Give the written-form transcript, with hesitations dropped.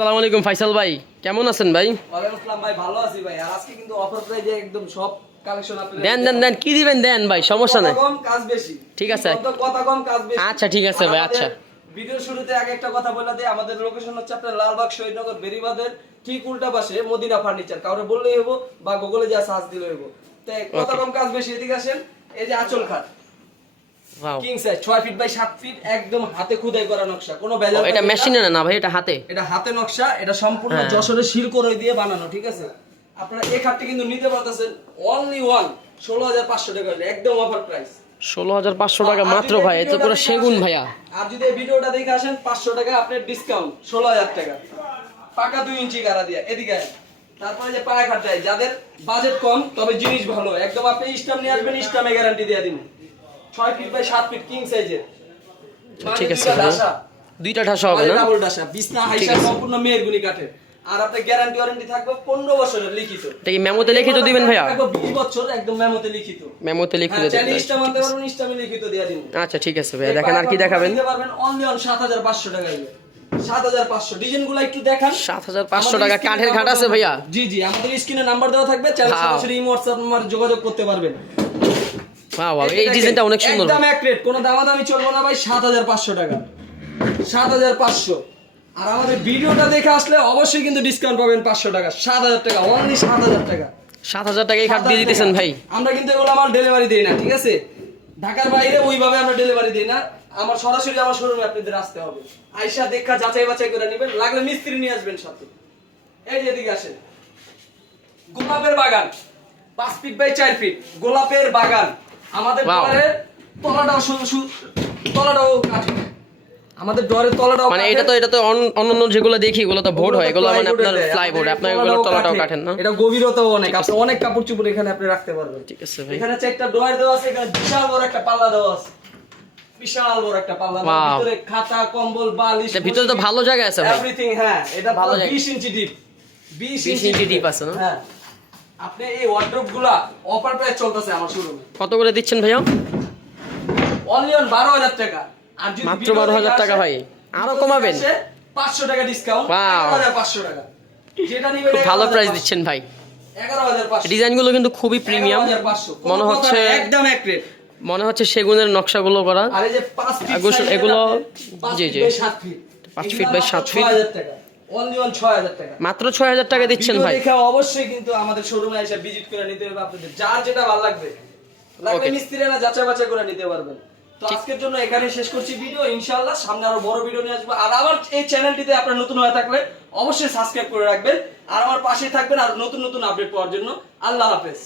আসসালামু আলাইকুম ফাইসাল ভাই, কেমন আছেন ভাই? ওয়ালাইকুম আসসালাম ভাই, ভালো আছি ভাই। আর আজকে কিন্তু অফার প্রাইজে একদম সব কালেকশন আপনাদের দেন কি দিবেন দেন ভাই, সমস্যা নাই। কথা কম কাজ বেশি। ঠিক আছে, কথা কম কাজ বেশি। আচ্ছা ঠিক আছে ভাই। আচ্ছা, ভিডিও শুরুতে আগে একটা কথা বলে দেই, আমাদের লোকেশন হচ্ছে আপনার লালবাগ শহীদনগর বেরিবাদের ঠিক উল্টা পাশে মদিনা ফার্নিচার। কাউরে বললেই হবো বা গুগলে যা সার্চ দিলেই হবো। তাই কথা কম কাজ বেশি। এদিকে আসেন, এই যে আঁচল খাট wow, king size 6 feet by 7 feet, একদম হাতে খোদাই করা নকশা, কোনো ভেজাল এটা মেশিনে না ভাই, এটা হাতে। এটা হাতে নকশা, এটা সম্পূর্ণ হ্যাঁ। যশোরের শিলকরই দিয়ে বানানো। ঠিক আছে, আপনারা এই খাটটি কিন্তু নিতে পারতেছেন অনলি 16,500 টাকা, একদম অফার প্রাইস। 16,500 টাকা মাত্র ভাই, এত পুরো সেগুন ভাইয়া। আর যদি এই ভিডিওটা দেখে আসেন 500 টাকা আপনার ডিসকাউন্ট, 16,000 টাকা পাকা 2 ইঞ্চি গাড়া দিয়া। এদিকে আয়। তারপরে যে পায়া খাট দেয়, যাদের বাজেট কম তবে জিনিস ভালো, একদম আপনি স্টাম নিয়ে আসবেন, স্টামে গ্যারান্টি দিয়ে দিন। 6 ফিট বাই 7 ফিট কিং সাইজের, ঠিক আছে ভাই, দুইটা ঠাসা হবে না? ডাবল ডাসা, বিছনা হাইসা সম্পূর্ণ মেহেরগুনি কাঠের। আর আপনার গ্যারান্টি ওয়ারেন্টি থাকবে 15 বছরের লিখিত। এটা কি মেমোতে লিখিত দিবেন ভাইয়া? 20 বছর একদম মেমোতে লিখিত। মেমোতে লিখিত হ্যাঁ, দিবেন। চাইলে স্টাম আনতে পারবেন, স্টামে লিখিত দিয়ে দিন। আচ্ছা ঠিক আছে ভাইয়া, দেখেন আর কি দেখাবেন? দিতে পারবেন অনলি 7,500 টাকায়। 7,500 ডিজাইনগুলো একটু দেখান। 7,500 টাকা কাঠের খাট আছে ভাইয়া? জি জি, আমাদের স্ক্রিনে নাম্বার দেওয়া থাকবে, চাইলে সরাসরি ইমো হোয়াটসঅ্যাপ নাম্বার যোগাযোগ করতে পারবেন। ওয়াও, এই ডিজাইনটা অনেক সুন্দর। একদম এক রেট, কোনো দামাদামি চলবে না ভাই। 7,500 টাকা, 7,500। আর আমাদের ভিডিওটা দেখে আসলে অবশ্যই কিন্তু ডিসকাউন্ট পাবেন 500 টাকা। 7,000 টাকা, অনলি 7,000 টাকা। 7,000 টাকা এই খাট দিয়ে দিতেছেন ভাই? আমরা কিন্তু এগুলো আমার ডেলিভারি দেই না, ঠিক আছে? ঢাকার বাইরে ওইভাবে আমরা ডেলিভারি দেই না, আমার সরাসরি আমার শোরুমে আপনাদের আসতে হবে। আইসা দেখা যাচাই বাছাই করে নেবেন, লাগলে মিস্ত্রি নিয়ে আসবেন সাথে। এই যে এদিকে আসেন, গোলাপের বাগান 5 ফিট বাই 4 ফিট, গোলাপের বাগান। আমাদের ডোরের তলাটাও কাঠের, আমাদের ডোরের তলাটাও মানে এটা তো অন্যান্য যেগুলো দেখি এগুলো তো বোর্ড হয়, এগুলো মানে আপনার ফ্লাইবোর্ড, আপনার এগুলো তলাটাও কাঠের না? এটা গভীরতাও অনেক, আপনি অনেক কাপড় চোপড় এখানে আপনি রাখতে পারবেন। ঠিক আছে ভাই, এখানে চারটা ড্রয়ার দেওয়া আছে, এখানে বিশাল বড় একটা পাল্লা দেওয়া আছে, বিশাল বড় একটা পাল্লা। ভিতরে খাতা কম্বল বালিশ, এটা ভিতরে তো ভালো জায়গা আছে ভাই, এভরিথিং। হ্যাঁ, এটা ভালো 20 ইঞ্চি ডিপ, 20 ইঞ্চি ডিপ আছে না? হ্যাঁ, আপনি এই ওয়ার্ড্রোবগুলা অফার প্রাইস চলতেছে আমার শোরুমে। কত করে দিচ্ছেন ভাইয়া? অনলি 12,000 টাকা। আর যদি মাত্র 12,000 টাকা ভাই, আরো কমাবেন? 500 টাকা ডিসকাউন্ট, Wow. 11,500 টাকা। যেটা নিবেন খুব ভালো প্রাইস দিচ্ছেন ভাই। 11,500। ডিজাইনগুলো কিন্তু খুবই প্রিমিয়াম, 11,500 মনে হচ্ছে একদম এক রেট। মনে হচ্ছে সেগুনের নকশাগুলো করা। আর এই যে 5 ফিট এগুলো জি জি 7 ফিট, 5 ফিট বাই 7 ফিট, 6,000 টাকা, অনলি 6,000 টাকা। মাত্র 6,000 টাকা দিচ্ছেন ভাই। দেখে অবশ্যই কিন্তু আমাদের শোরুমে এসে ভিজিট করে নিতে হবে আপনাদের, যার যেটা ভালো লাগবে মিস্ত্রি না যাচাই বাছাই করে নিতে পারবেন। তো আজকের জন্য এখানে শেষ করছি ভিডিও, ইনশাআল্লাহ সামনে আরো বড় ভিডিও নিয়ে আসবো। আর আমার এই চ্যানেলটিতে আপনারা নতুন হয়ে থাকলে অবশ্যই সাবস্ক্রাইব করে রাখবেন, আর আমার পাশে থাকবেন আর নতুন নতুন আপডেট পাওয়ার জন্য। আল্লাহ হাফেজ।